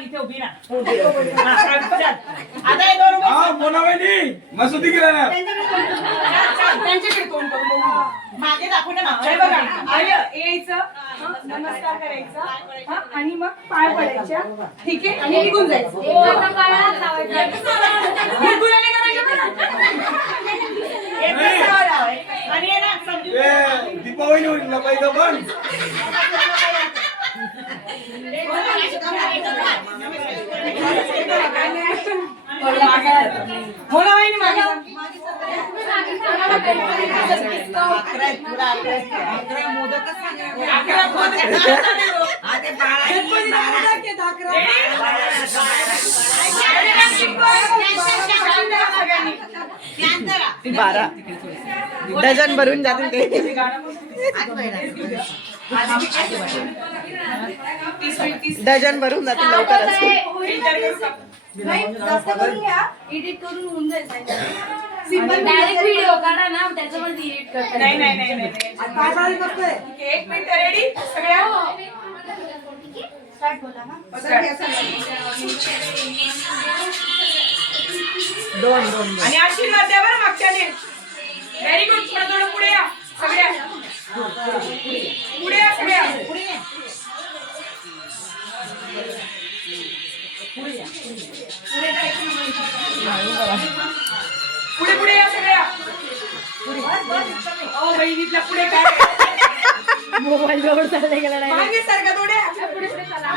चल इथे उभी राहा. चल आता हे दोन मसुदी केला ना त्यांच्याकडे तोंड करून बघू. मागे दाखवू ना हे बघा यायचं नमस्कार करायचा आणि मग पाय पडायच्या ठीक आहे आणि निघून जायचं आणि ये ना समजून दीपावली लपायचं पण बोला वहिनी मागे बारा डझन भरून जातील ते डझन भरून जातील लवकरच एडिट करून होऊन जाईल डायरेक्ट व्हिडिओ काढा ना त्याच्यामध्ये एडिट करता. नाही एक मिनिट रेडी सगळ्या दोन आणि आशीर्वाद द्या बरं मागच्याने व्हेरी गुड थोडं पुढे या सगळ्या पुढे या सगळ्या पुढे या सगळ्या बहिणीतल्या पुढे काय मोबाईल जवळ चालले गेला नाही मागे सारखा थोडे पुढे चला.